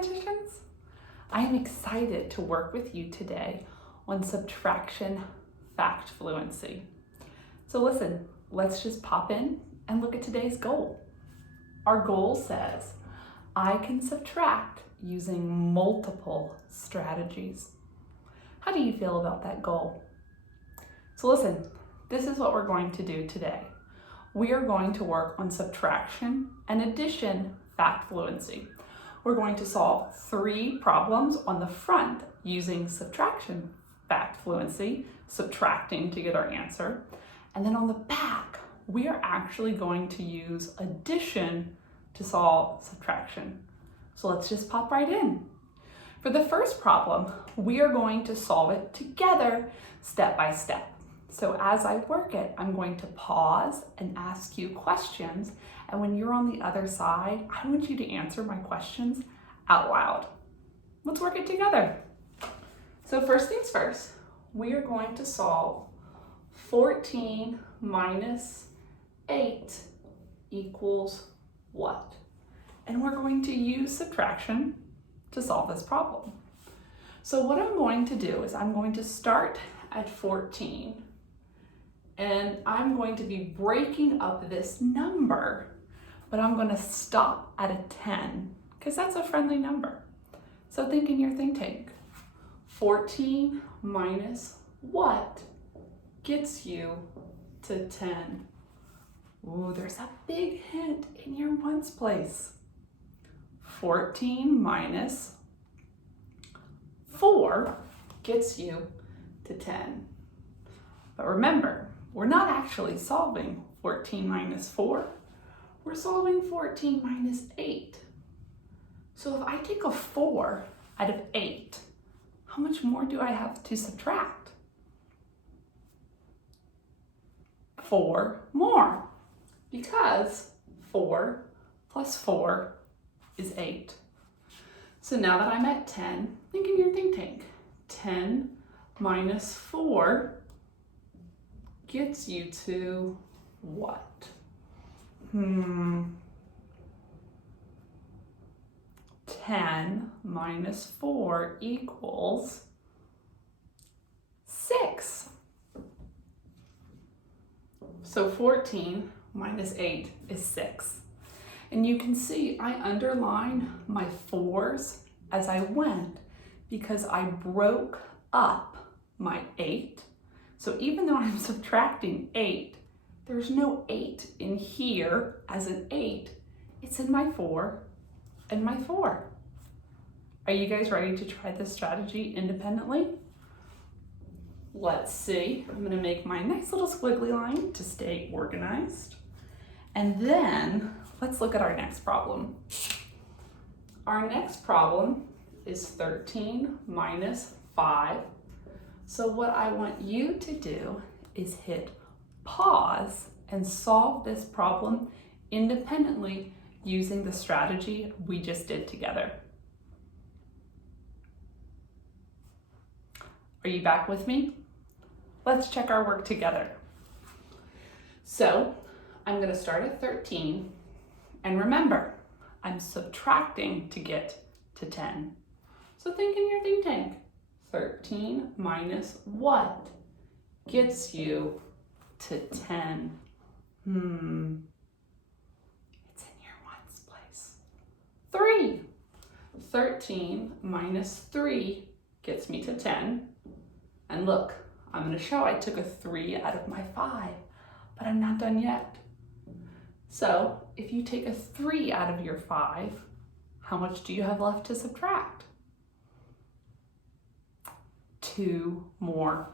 mathematicians? I am excited to work with you today on subtraction fact fluency. So listen, let's just pop in and look at today's goal. Our goal says, I can subtract using multiple strategies. How do you feel about that goal? So listen, this is what we're going to do today. We are going to work on subtraction and addition fact fluency. We're going to solve 3 problems on the front using subtraction fact fluency, subtracting to get our answer. And then on the back, we are actually going to use addition to solve subtraction. So let's just pop right in. For the first problem, we are going to solve it together step by step. So as I work it, I'm going to pause and ask you questions. And when you're on the other side, I want you to answer my questions out loud. Let's work it together. So first things first, we are going to solve 14 minus 8 equals what? And we're going to use subtraction to solve this problem. So what I'm going to do is I'm going to start at 14. And I'm going to be breaking up this number, but I'm going to stop at a 10 because that's a friendly number. So think in your think tank. 14 minus what gets you to 10? Ooh, there's a big hint in your ones place. 14 minus 4 gets you to 10. But remember, we're not actually solving 14 minus 4. We're solving 14 minus 8. So if I take a 4 out of 8, how much more do I have to subtract? 4 more, because 4 plus 4 is 8. So now that I'm at 10, think in your think tank. 10 minus 4 gets you to what? 10 minus 4 equals 6. So 14 minus 8 is 6. And you can see I underline my 4s as I went because I broke up my 8. So even though I'm subtracting 8, there's no 8 in here as an 8. It's in my 4 and my 4. Are you guys ready to try this strategy independently? Let's see. I'm going to make my nice little squiggly line to stay organized. And then let's look at our next problem. Our next problem is 13 minus 5. So what I want you to do is hit pause and solve this problem independently using the strategy we just did together. Are you back with me? Let's check our work together. So I'm going to start at 13, and remember, I'm subtracting to get to 10. So think in your think tank. 13 minus what gets you to 10? It's in your ones place. 3. 13 minus 3 gets me to 10. And look, I'm going to show I took a 3 out of my 5, but I'm not done yet. So if you take a 3 out of your 5, how much do you have left to subtract? 2 more.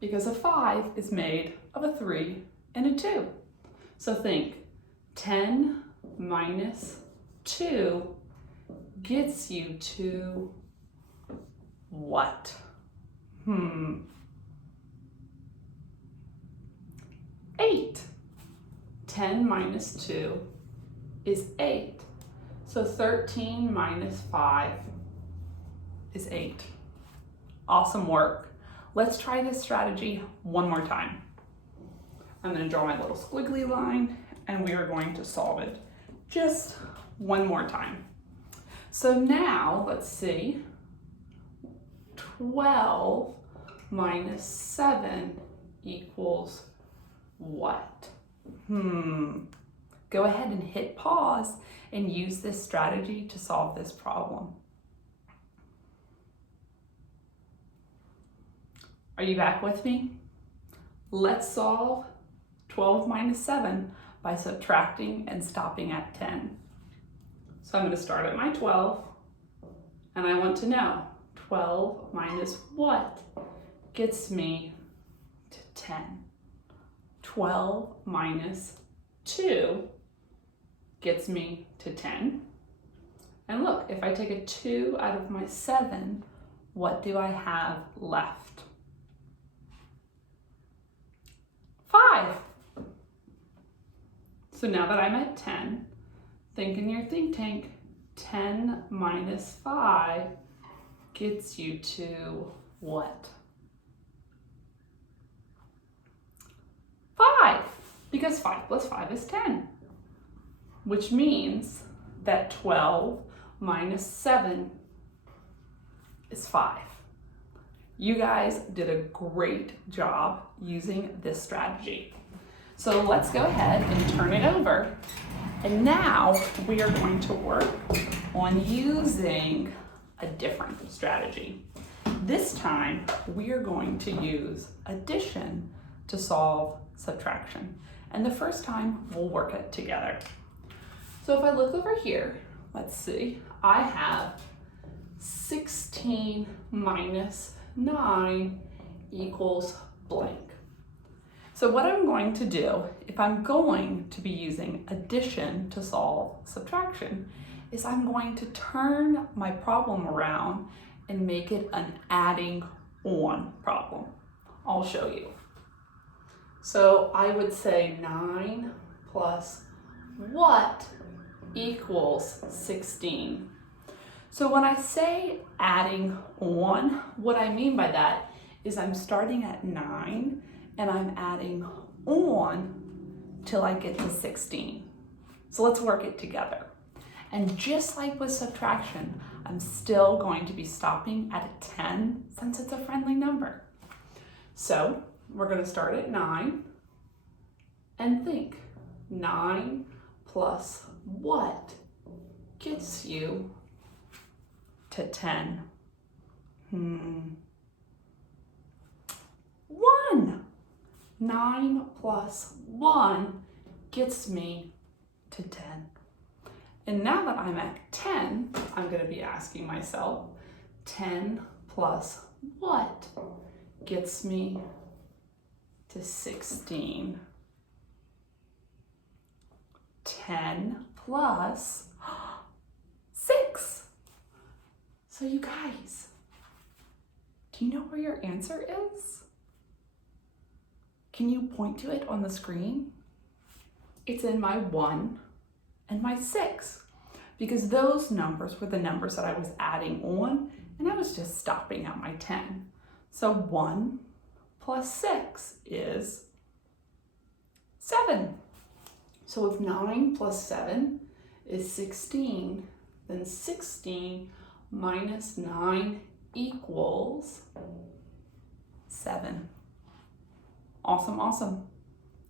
Because a 5 is made of a 3 and a 2. So think, 10 minus 2 gets you to what? 8. 10 minus 2 is 8. So 13 minus 5 is 8. Awesome work. Let's try this strategy one more time. I'm going to draw my little squiggly line and we are going to solve it just one more time. So now, let's see, 12 minus 7 equals what? Go ahead and hit pause and use this strategy to solve this problem. Are you back with me? Let's solve 12 minus 7 by subtracting and stopping at 10. So I'm going to start at my 12, and I want to know 12 minus what gets me to 10? 12 minus 2 gets me to 10. And look, if I take a 2 out of my 7, what do I have left? 5. So now that I'm at 10, think in your think tank. 10 minus 5 gets you to what? 5, because 5 plus 5 is 10, which means that 12 minus 7 is 5. You guys did a great job using this strategy. So let's go ahead and turn it over. And now we are going to work on using a different strategy. This time we are going to use addition to solve subtraction. And the first time we'll work it together. So if I look over here, let's see, I have 16 minus 9 equals blank. So what I'm going to do, if I'm going to be using addition to solve subtraction, is I'm going to turn my problem around and make it an adding on problem. I'll show you. So I would say 9 plus what equals 16. So when I say adding on, what I mean by that is I'm starting at 9 and I'm adding on till I get to 16. So let's work it together. And just like with subtraction, I'm still going to be stopping at a 10 since it's a friendly number. So we're going to start at 9 and think 9 plus what gets you to 10? 1. 9 plus 1 gets me to 10. And now that I'm at 10, I'm going to be asking myself, 10 plus what gets me to 16? 10 plus 6. So you guys, do you know where your answer is? Can you point to it on the screen? It's in my 1 and my 6, because those numbers were the numbers that I was adding on, and I was just stopping at my 10. So 1 plus 6 is 7. So if 9 plus 7 is 16, then 16 minus 9 equals 7. Awesome, awesome.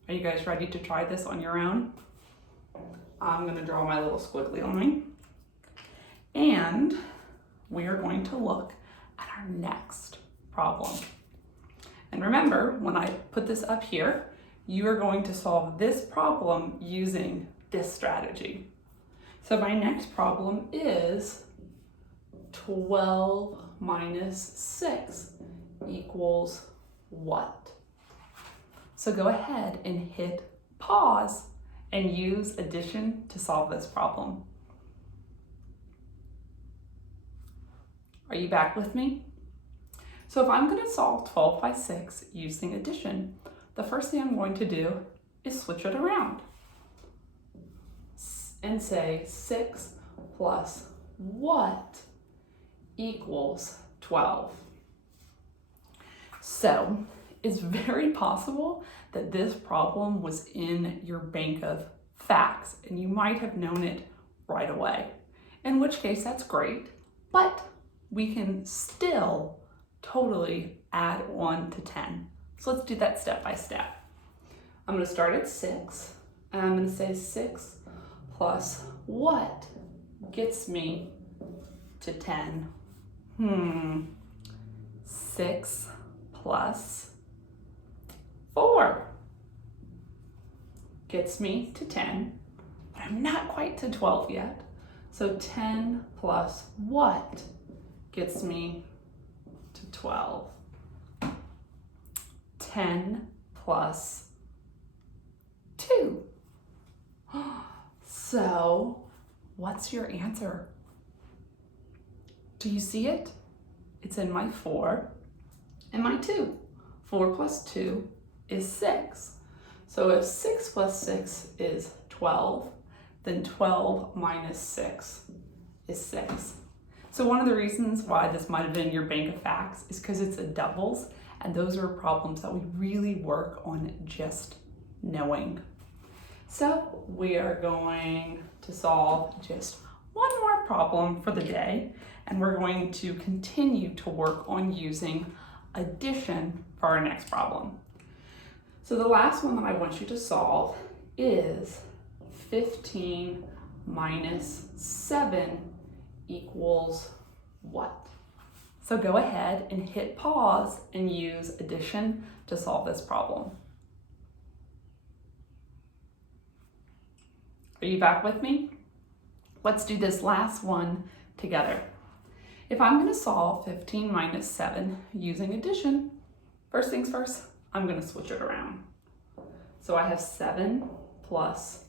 Are you guys ready to try this on your own? I'm going to draw my little squiggly line. And we are going to look at our next problem. And remember, when I put this up here, you are going to solve this problem using this strategy. So my next problem is 12 minus 6 equals what? So go ahead and hit pause and use addition to solve this problem. Are you back with me? So if I'm going to solve 12 by 6 using addition, the first thing I'm going to do is switch it around and say 6 plus what equals 12. So it's very possible that this problem was in your bank of facts and you might have known it right away. in which case that's great, but we can still totally add 1 to 10. So let's do that step by step. I'm going to start at 6, and I'm going to say 6 plus what gets me to 10? 6 plus 4 gets me to 10, but I'm not quite to 12 yet. So 10 plus what gets me to 12? 10 plus 2. So what's your answer? Do you see it? It's in my 4 and my 2. 4 plus 2 is 6. So if 6 plus 6 is 12, then 12 minus 6 is 6. So one of the reasons why this might have been your bank of facts is because it's a doubles, and those are problems that we really work on just knowing. So we are going to solve just one more problem for the day, and we're going to continue to work on using addition for our next problem. So the last one that I want you to solve is 15 minus 7 equals what? So go ahead and hit pause and use addition to solve this problem. Are you back with me? Let's do this last one together. If I'm going to solve 15 minus 7 using addition, first things first, I'm going to switch it around. So I have 7 plus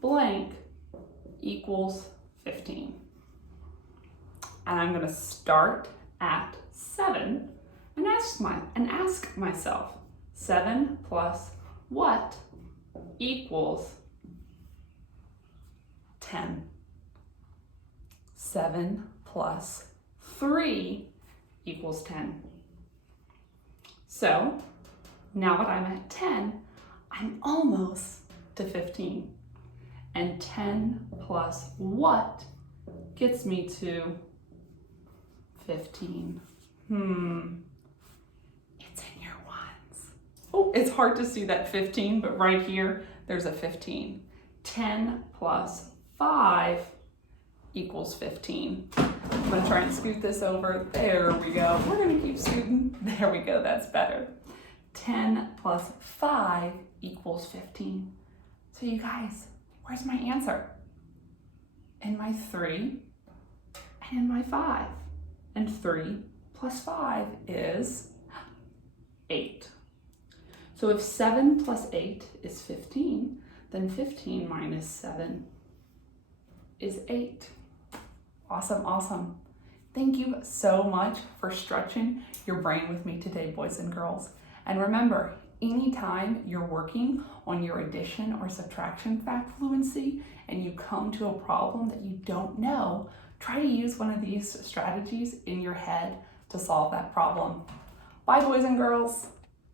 blank equals 15. And I'm going to start at 7 and ask myself, 7 plus what equals 10? 7 plus 3 equals 10. So now that I'm at 10, I'm almost to 15. And 10 plus what gets me to 15? It's in your ones. Oh, it's hard to see that 15, but right here, there's a 15. 10 plus 5 equals 15. I'm gonna try and scoot this over. There we go. We're gonna keep scooting. There we go, that's better. 10 plus 5 equals 15. So you guys, where's my answer? In my 3 and in my 5. And 3 plus 5 is 8. So if 7 plus 8 is 15, then 15 minus 7 is 8. Awesome, awesome. Thank you so much for stretching your brain with me today, boys and girls. And remember, anytime you're working on your addition or subtraction fact fluency and you come to a problem that you don't know, try to use one of these strategies in your head to solve that problem. Bye, boys and girls.